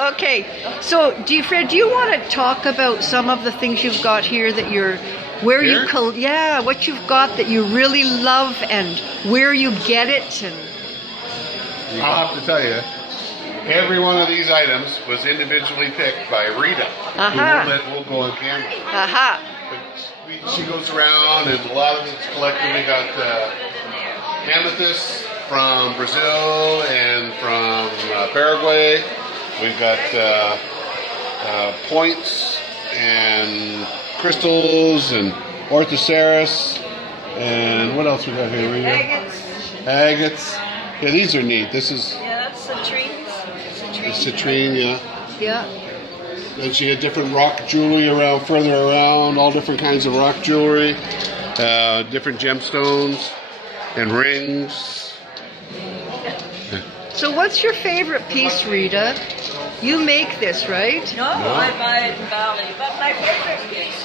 Okay, so Fred, do you want to talk about some of the things you've got here that you're, where Here? what you've got that you really love and where you get it? And I'll have to tell you, every one of these items was individually picked by Rita, who will go on camera. She goes around, and a lot of it's collected. We got amethyst from Brazil and from Paraguay. We've got points and crystals and orthoceras. And what else we got here? Agates. Yeah, these are neat. This is... Yeah, that's citrines. Citrine, yeah. Yeah. And she had different rock jewelry further around, all different kinds of rock jewelry, different gemstones and rings. So what's your favorite piece, Rita? You make this, right? No, I buy it in Valley, but my favorite piece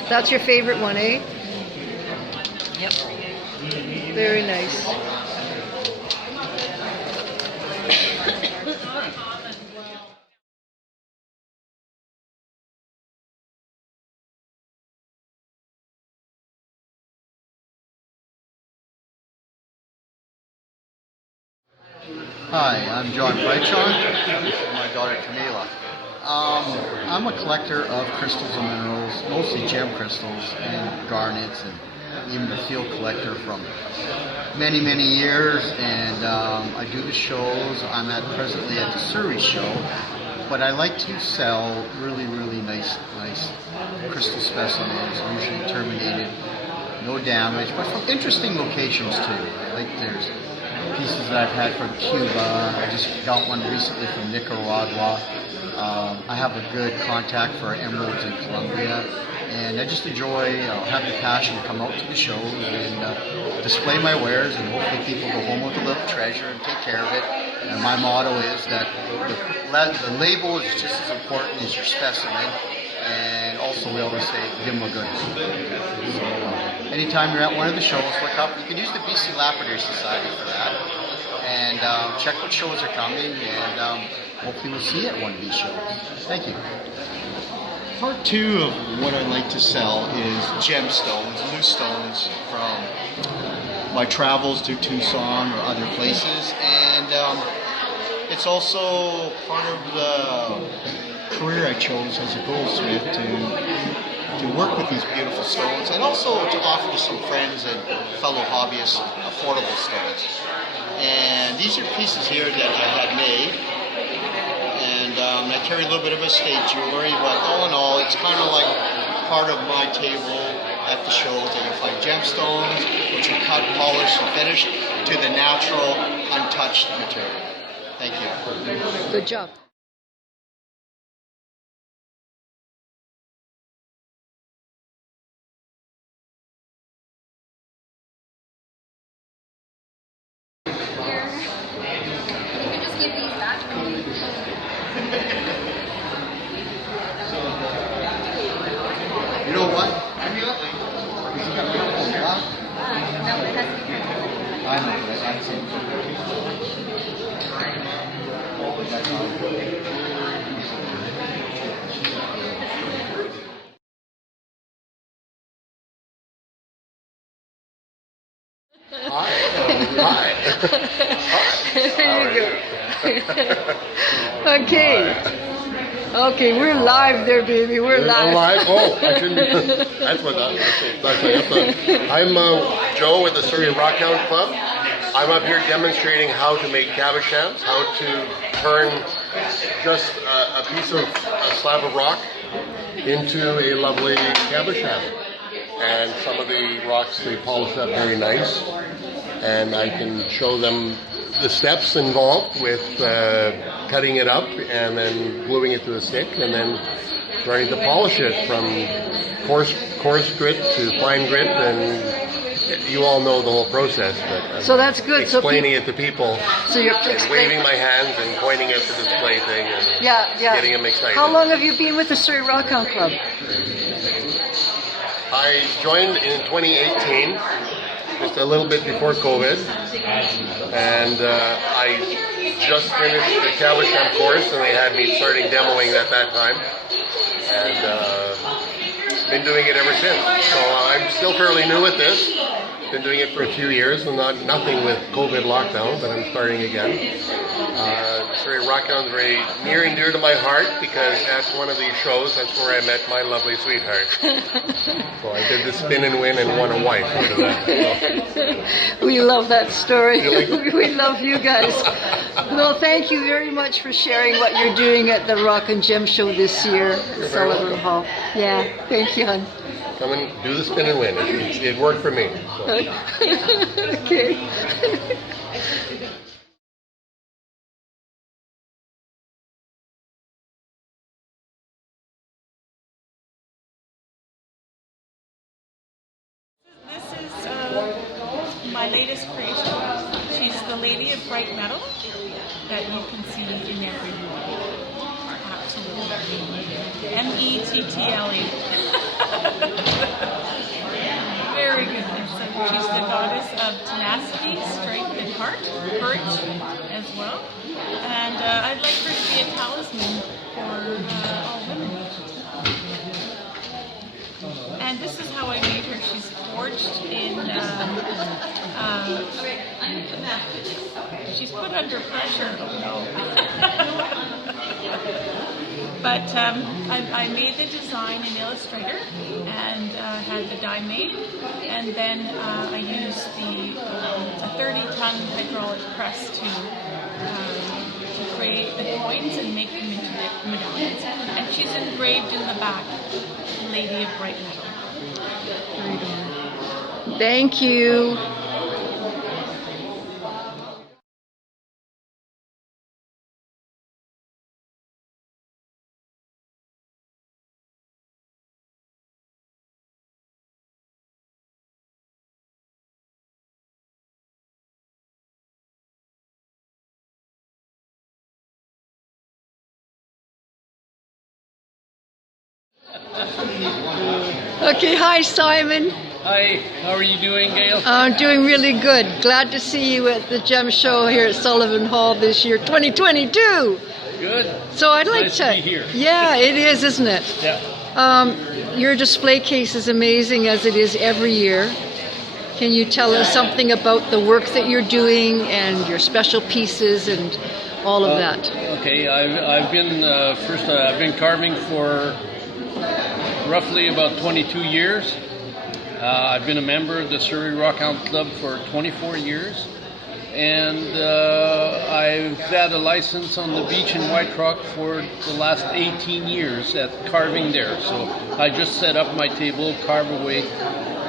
is... That's your favorite one, eh? Yep. Very nice. Hi, I'm John Brightshaw. This is my daughter Camila. I'm a collector of crystals and minerals, mostly gem crystals and garnets, and even a field collector from many, many years. And I do the shows. I'm presently at the Surrey show, but I like to sell really, really nice crystal specimens, usually terminated, no damage, but from interesting locations too. There's pieces that I've had from Cuba. I just got one recently from Nicaragua. I have a good contact for emeralds in Colombia, and I just enjoy, have the passion to come out to the shows and display my wares, and hopefully people go home with a little treasure and take care of it. And my motto is that the label is just as important as your specimen, and also we always say, give them a good one. So, anytime you're at one of the shows, look up. You can use the BC Lapidary Society for that, and check what shows are coming, and hopefully we'll see you at one of these shows. Thank you. Part two of what I like to sell is gemstones, loose stones from my travels to Tucson or other places, and it's also part of the career I chose as a goldsmith to work with these beautiful stones, and also to offer to some friends and fellow hobbyists affordable stones. And these are pieces here that I had made, and I carry a little bit of estate jewelry, but all in all, it's kind of like part of my table at the shows that you'll find gemstones, which are cut, polished, and finished, to the natural, untouched material. Thank you. Good job. You know what? I know, but that's it. Hi. There you go. Okay, we're live there, baby. We're live. Live? Oh, I shouldn't be. That's what I'm Joe with the Surrey Rock Hound Club. I'm up here demonstrating how to make cabochons, how to turn just a slab of rock into a lovely cabochon. And some of the rocks, they polish up very nice. And I can show them the steps involved with cutting it up and then gluing it to the stick and then starting to polish it from coarse grit to fine grit, and you all know the whole process. But So that's good. Explaining it to people, So you're and waving my hands and pointing at the display thing and getting them excited. How long have you been with the Surrey Rock Hound Club? I joined in 2018. just a little bit before COVID, and I just finished the Caversham course, and they had me starting demoing at that time, and been doing it ever since. So I'm still fairly new at this. Been doing it for a few years, and nothing with COVID lockdown, but I'm starting again. Surrey Rockhound is very near and dear to my heart because at one of these shows, that's where I met my lovely sweetheart. So I did the spin and win and won a wife out of that. So. We love that story. You like We love you guys. Well, thank you very much for sharing what you're doing at the Rock and Gem Show this year at very Sullivan welcome. Hall. Yeah, thank you, hon. Come and do the spin and win. It worked for me. So. Okay. This is my latest creation. She's the Lady of Bright Metal that you can see in every room. Absolutely. M-E-T-T-L-E. Very good. So she's the goddess of tenacity, strength, and courage as well. And I'd like her to be a talisman for all women. And this is how I made her. She's forged in, she's put under pressure. Oh no. But I made the design in Illustrator and had the die made. And then I used a 30-ton hydraulic press to create the coins and make them into the medallions. And she's engraved in the back, Lady of Bright Metal. Thank you. Okay, hi Simon. Hi, how are you doing, Gail? I'm doing really good. Glad to see you at the Gem Show here at Sullivan Hall this year, 2022. Good. So I'd like Nice to be here. Yeah, it is, isn't it? Yeah. Your display case is amazing as it is every year. Can you tell us something about the work that you're doing and your special pieces and all of that? Okay, I've been I've been carving for roughly about 22 years. I've been a member of the Surrey Rockhound Club for 24 years, and I've had a license on the beach in White Rock for the last 18 years at carving there. So I just set up my table, carve away,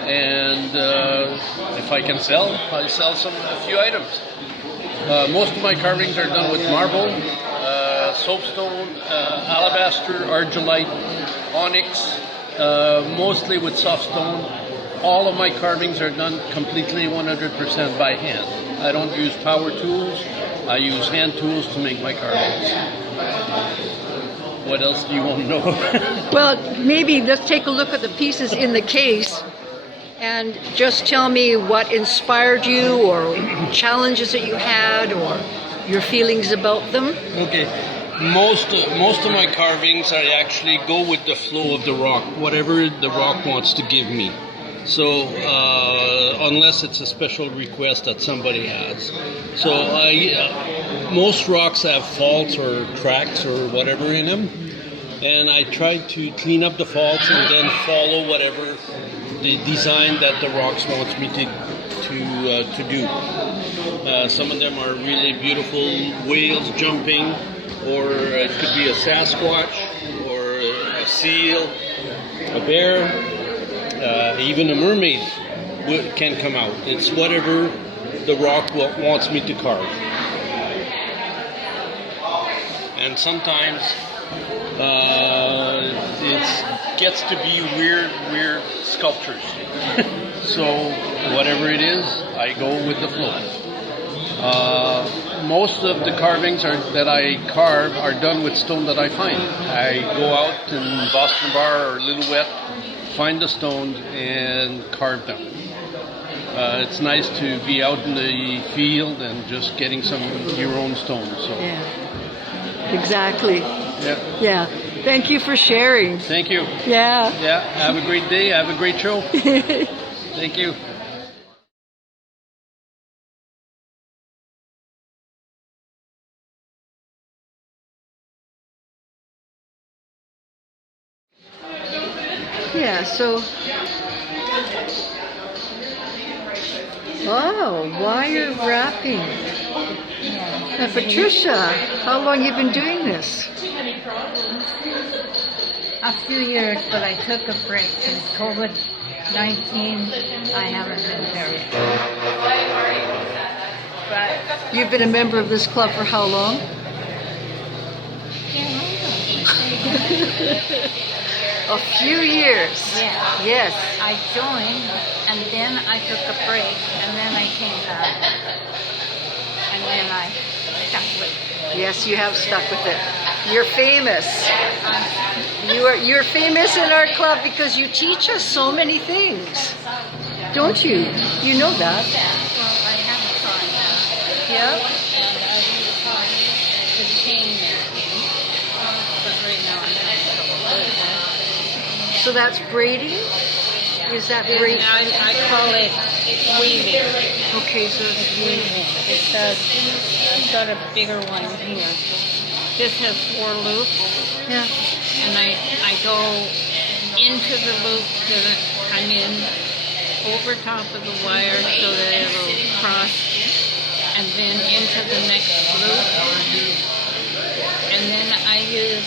and if I can sell, I sell a few items. Most of my carvings are done with marble, soapstone, alabaster, argillite, onyx, mostly with soft stone. All of my carvings are done completely 100% by hand. I don't use power tools. I use hand tools to make my carvings. What else do you want to know? Well, maybe let's take a look at the pieces in the case and just tell me what inspired you or challenges that you had or your feelings about them. Okay. Most of my carvings, I actually go with the flow of the rock, whatever the rock wants to give me. So unless it's a special request that somebody has. So most rocks have faults or cracks or whatever in them, and I try to clean up the faults and then follow whatever the design that the rocks wants me to do. Some of them are really beautiful whales jumping, or it could be a Sasquatch, or a seal, a bear, even a mermaid can come out. It's whatever the rock wants me to carve. And sometimes it gets to be weird sculptures. So whatever it is, I go with the flow. Most of the carvings that I carve are done with stone that I find. I go out in Boston Bar or Lillooet, find the stones and carve them. it's nice to be out in the field and just getting some of your own stones. So Yeah, exactly. yeah. Yeah. Thank you for sharing. Thank you. Yeah. Yeah. Have a great day. Have a great show. Thank you. Yeah, so. Oh, wire wrapping. Now, Patricia, how long you been doing this? A few years, but I took a break since COVID-19. I haven't been very. But You've been a member of this club for how long? A few years. yeah, Yes. I joined, and then I took a break, and then I came back, and then I stuck with it. Yes, you have stuck with it. You're famous. You're famous in our club because you teach us so many things. Don't you? You know that. Well, I haven't tried that, Yeah. and I've tried to change it, but right now I'm not so good at it. So that's braiding? Is that And braiding? I call it weaving. Okay, so it's Weaving. It says, I've got a bigger one here. This has 4 loops, yeah. and I go into the loop to come in over top of the wire so that it'll cross, and then into the next loop. And then I use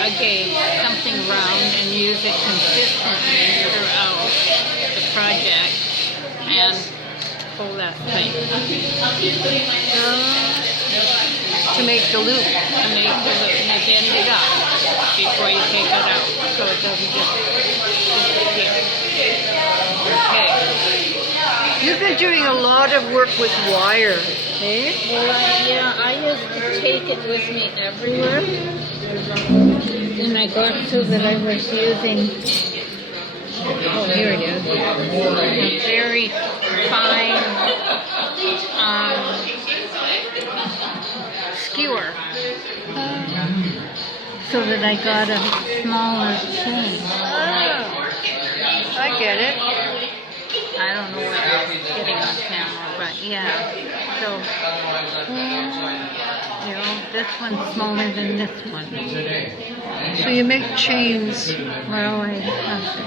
a gauge, something round, and use it consistently throughout the project and pull that thing To make the loop. to make the loop. You bend it up before you take it out so it doesn't just disappear. Okay. You've been doing a lot of work with wire, eh? Well, I used to take it with me everywhere. And I got so that I was using, oh, here it is, a very fine skewer. So that I got a smaller chain. Oh, I get it. I don't know what I was getting on camera, but yeah. So, you know, this one's smaller than this one. So you make chains. Well, I have to.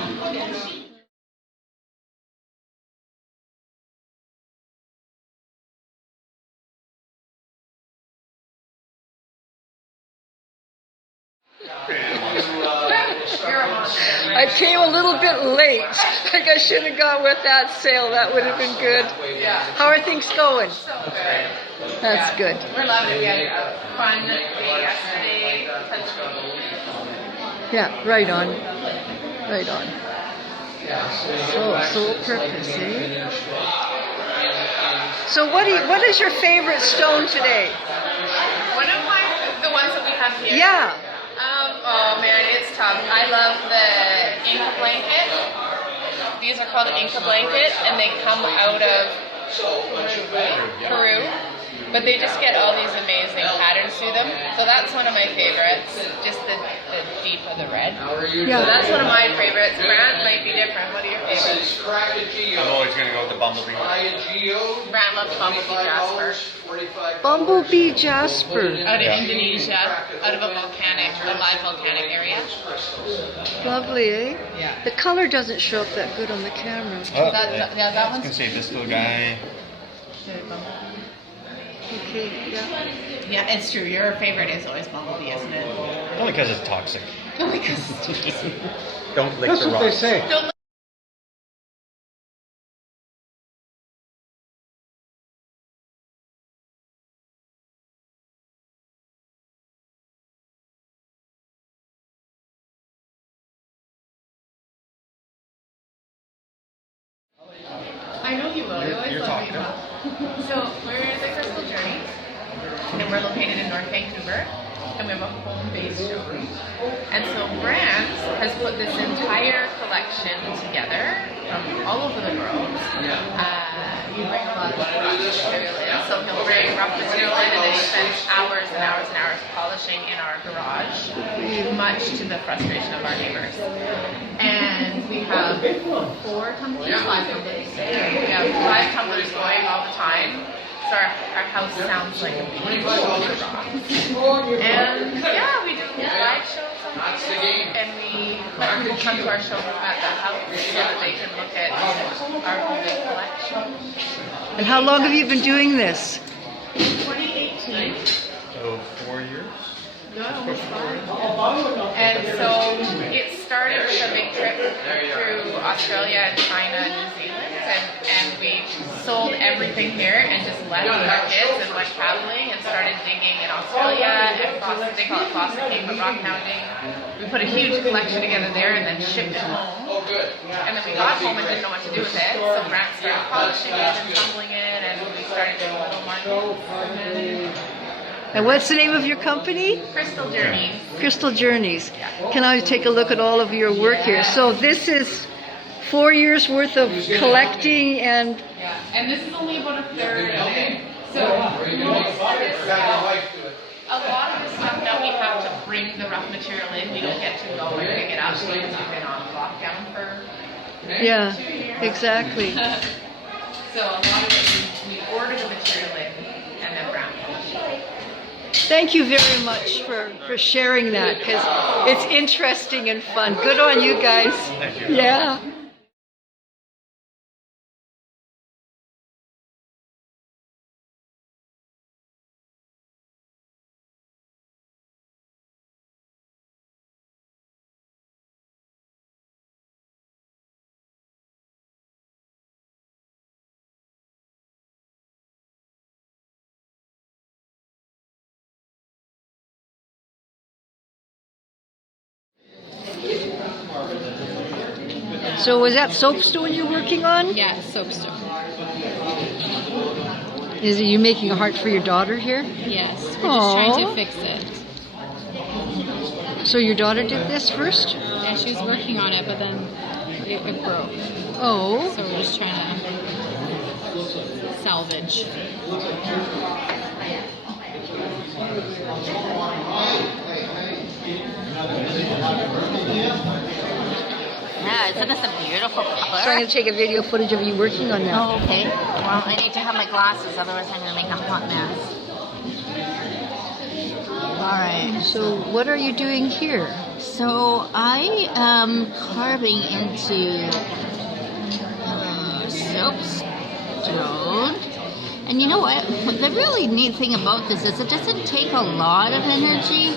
I came a little bit late. Like I should have gone with that sale. That would have been good. How are things going? That's good. We're loving it. We had a fun day yesterday. Yeah, right on. Right on. So, sole purpose, eh? So what is your favorite stone today? One of the ones that we have here. Yeah. Oh man, it's tough. I love the Inca blanket. These are called Inca blanket, and they come out of Peru. But they just get all these amazing patterns through them. So that's one of my favorites. Just the deep of the red. Yeah. So that's one of my favorites. Brand might be different. What are your favorites? I'm always going to go with the bumblebee. Brand loves Bumblebee Jasper. Bumblebee jasper. Out of Indonesia, out of a live volcanic area. Lovely, eh? Yeah. The color doesn't show up that good on the camera. That I was one's going to say this little guy. Okay, yeah. Yeah, it's true. Your favorite is always Bumblebee, isn't it? Only because it's toxic. Only because Don't lick That's the what they rocks. say. don't I know you will. You always You're love me. talking. So we're the Crystal Journey. and we're located in North Vancouver, and we have a home-based showroom. And so Brant has put this entire collection together from all over the world. You bring a lot of material in, so he'll bring rough material in, and then he spends hours and hours and hours polishing in our garage, much to the frustration of our neighbors. And we have 5 tumblers. We have 5 tumblers going all the time. So our house sounds like a big rock. And yeah, we do live shows on Facebook, and we let people come to our showroom at the house so that they can look at our whole collection. And how long have you been doing this? 2018. So 4 years? Yeah, almost 5. And so it started with a big trip through Australia and China and New Zealand, and we sold everything here and just left with our kids and went traveling and started digging in Australia and they call it fossicking, but rock hounding. We put a huge collection together there and then shipped it home. And then we got home and didn't know what to do with it, so Brant started polishing it and tumbling it, and we started doing little markets. And what's the name of your company? Crystal Journeys. Crystal Journeys. Can I take a look at all of your work here? So this is 4 years worth of collecting, and Yeah, and this is only about a third of it. So a lot of the stuff now we have to bring the rough material in. We don't get to go and pick it up because we've been on lockdown for 2 years. exactly. So a lot of it we order the material in and then brown polish it. Thank you very much for sharing that, because it's interesting and fun. Good on you guys. Thank you. Yeah. So was that soapstone you're working on? Yeah, soapstone. Is it you making a heart for your daughter here? Yes, we're just trying Aw. to fix it. So your daughter did this first? Yeah, she was working on it, but then it broke. Oh. So we're just trying to salvage. Yeah, isn't this a beautiful So I'm color? going to take a video footage of you working on that. Oh, okay. Well, I need to have my glasses, otherwise I'm going to make a hot mess. All right. So what are you doing here? So I am carving into soapstone. And you know what? The really neat thing about this is it doesn't take a lot of energy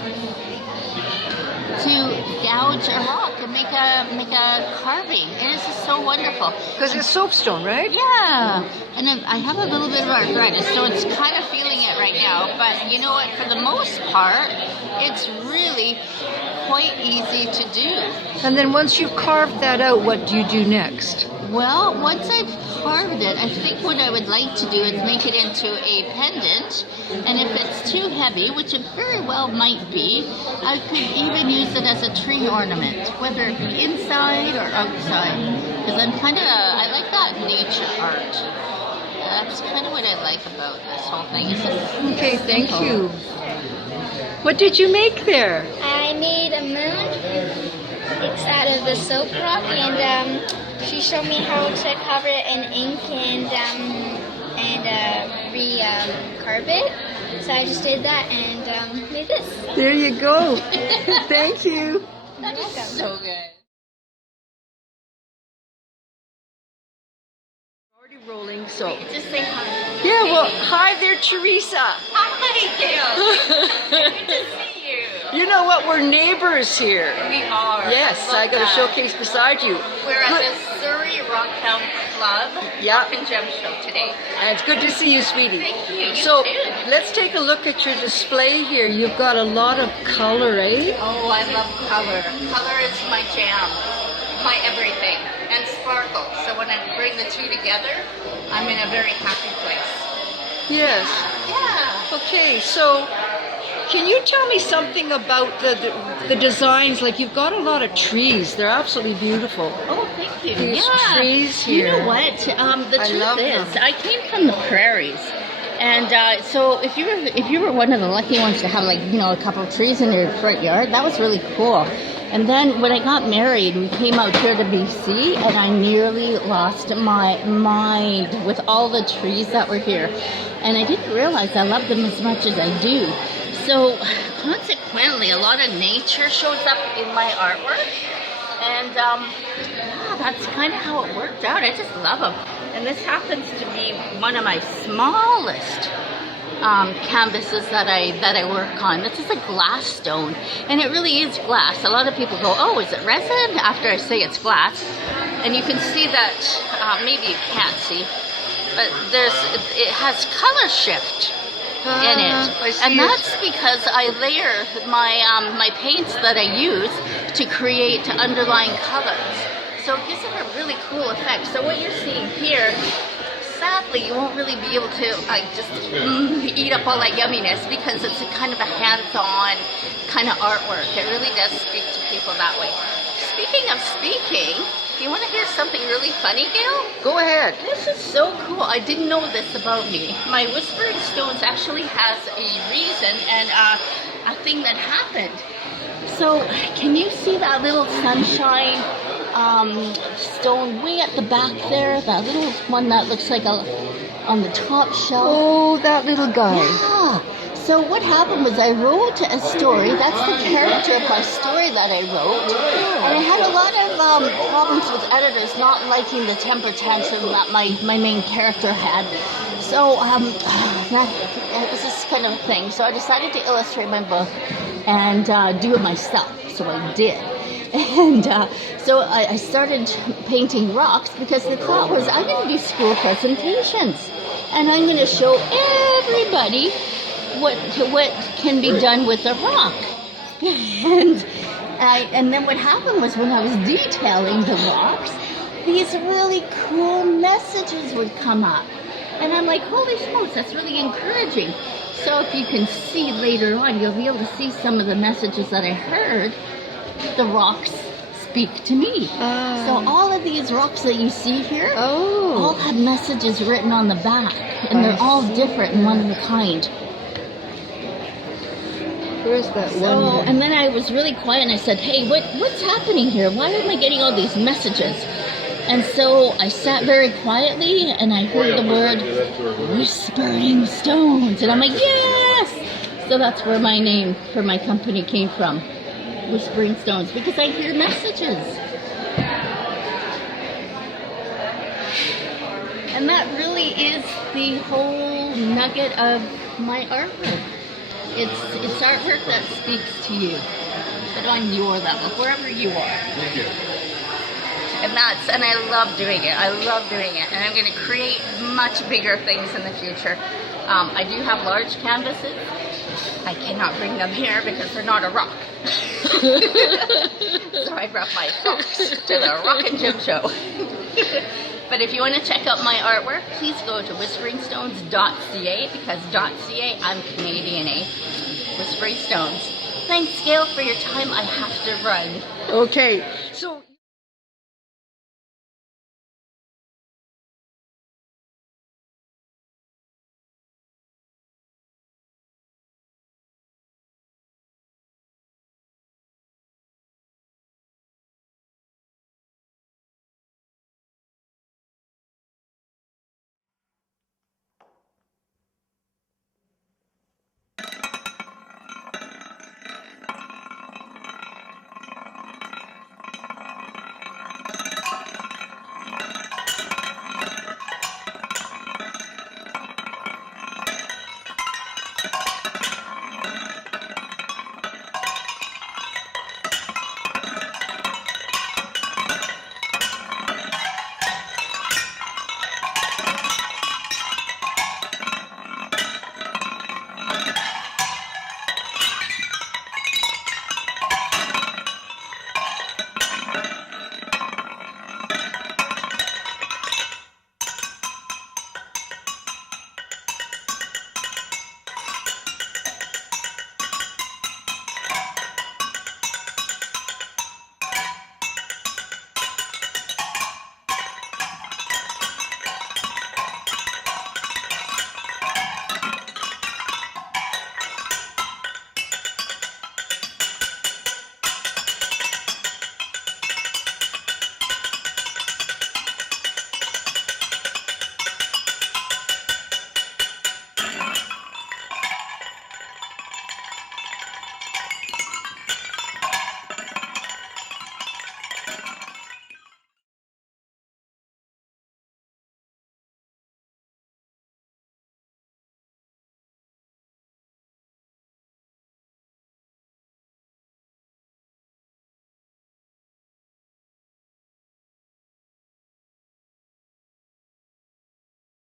to gouge a rock and make a carving. It is just so wonderful. Because it's soapstone, right? Yeah, and I have a little bit of arthritis, so it's kind of feeling it right now. But you know what? For the most part, it's really quite easy to do. And then once you've carved that out, what do you do next? Well, once I've carved it, I think what I would like to do is make it into a pendant. And if it's too heavy, which it very well might be, I could even use it as a tree ornament, whether it be inside or outside. Because I like that nature art. That's kind of what I like about this whole thing. It's just Okay, thank simple. you. What did you make there? I made a moon. It's out of the soap rock, and she showed me how to cover it in ink and carve it. So I just did that and made this. There you go. Thank you. That's so good. Already rolling, so. Just say hi. Yeah, well, hi there, Teresa. Hi, Gail. Good to see you. You know what? We're neighbors here. We are. Yes, I got a showcase beside you. We're at Good. the Surrey Rockhound Club Yeah. Rock and Gem Show today. And it's good to see you, sweetie. Thank you. You So too. let's take a look at your display here. You've got a lot of color, eh? Oh, I love color. Color is my jam, my everything, and sparkle. So when I bring the two together, I'm in a very happy place. Yes. Yeah. Okay, so can you tell me something about the designs? Like, you've got a lot of trees. They're absolutely beautiful. Oh, thank you. These Yeah. trees You know here. what? The I truth love is, them. I came from the prairies, and so if you were one of the lucky ones to have, like, you know, a couple of trees in your front yard, that was really cool. And then when I got married, we came out here to BC, and I nearly lost my mind with all the trees that were here. And I didn't realize I loved them as much as I do. So consequently, a lot of nature shows up in my artwork. And yeah, that's kind of how it worked out. I just love them. And this happens to be one of my smallest canvases that I work on. This is a glass stone, and it really is glass. A lot of people go, "Oh, is it resin?" after I say it's glass, and you can see that. Maybe you can't see, but it has color shift in it, I see and it. that's because I layer my paints that I use to create underlying colors. So it gives it a really cool effect. So what you're seeing here, sadly, you won't really be able to just eat up all that yumminess because it's a kind of a hands-on kind of artwork. It really does speak to people that way. Speaking of speaking, do you want to hear something really funny, Gail? Go ahead. This is so cool. I didn't know this about me. My Whispering Stones actually has a reason and a thing that happened. So, can you see that little sunshine stone way at the back there? That little one that looks like on the top shelf. Oh, that little guy. Yeah. So what happened was I wrote a story. That's the character of my story that I wrote. And I had a lot of problems with editors not liking the temper tantrum that my main character had. So it was this kind of a thing. So I decided to illustrate my book and do it myself. So I did. And so I started painting rocks because the thought was I'm going to do school presentations. And I'm going to show everybody what can be done with a rock. And then what happened was when I was detailing the rocks, these really cool messages would come up. And I'm like, holy smokes, that's really encouraging. So if you can see later on, you'll be able to see some of the messages that I heard the rocks speak to me. So all of these rocks that you see here all have messages written on the back. And they're all different and one of a kind. Where's that one? So, and then I was really quiet and I said, hey, what's happening here? Why am I getting all these messages? And so I sat very quietly and I heard the word Whispering Stones. And I'm like, yes! So that's where my name for my company came from. Whispering Stones, because I hear messages. And that really is the whole nugget of my artwork. It's artwork that speaks to you, but on your level, wherever you are. Thank you. And I love doing it. I love doing it. And I'm going to create much bigger things in the future. I do have large canvases. I cannot bring them here because they're not a rock. So I brought my rocks to the Rock and Gym show. But if you want to check out my artwork, please go to whisperingstones.ca because .ca, I'm Canadian, eh? Whispering Stones. Thanks, Gail, for your time. I have to run. Okay, so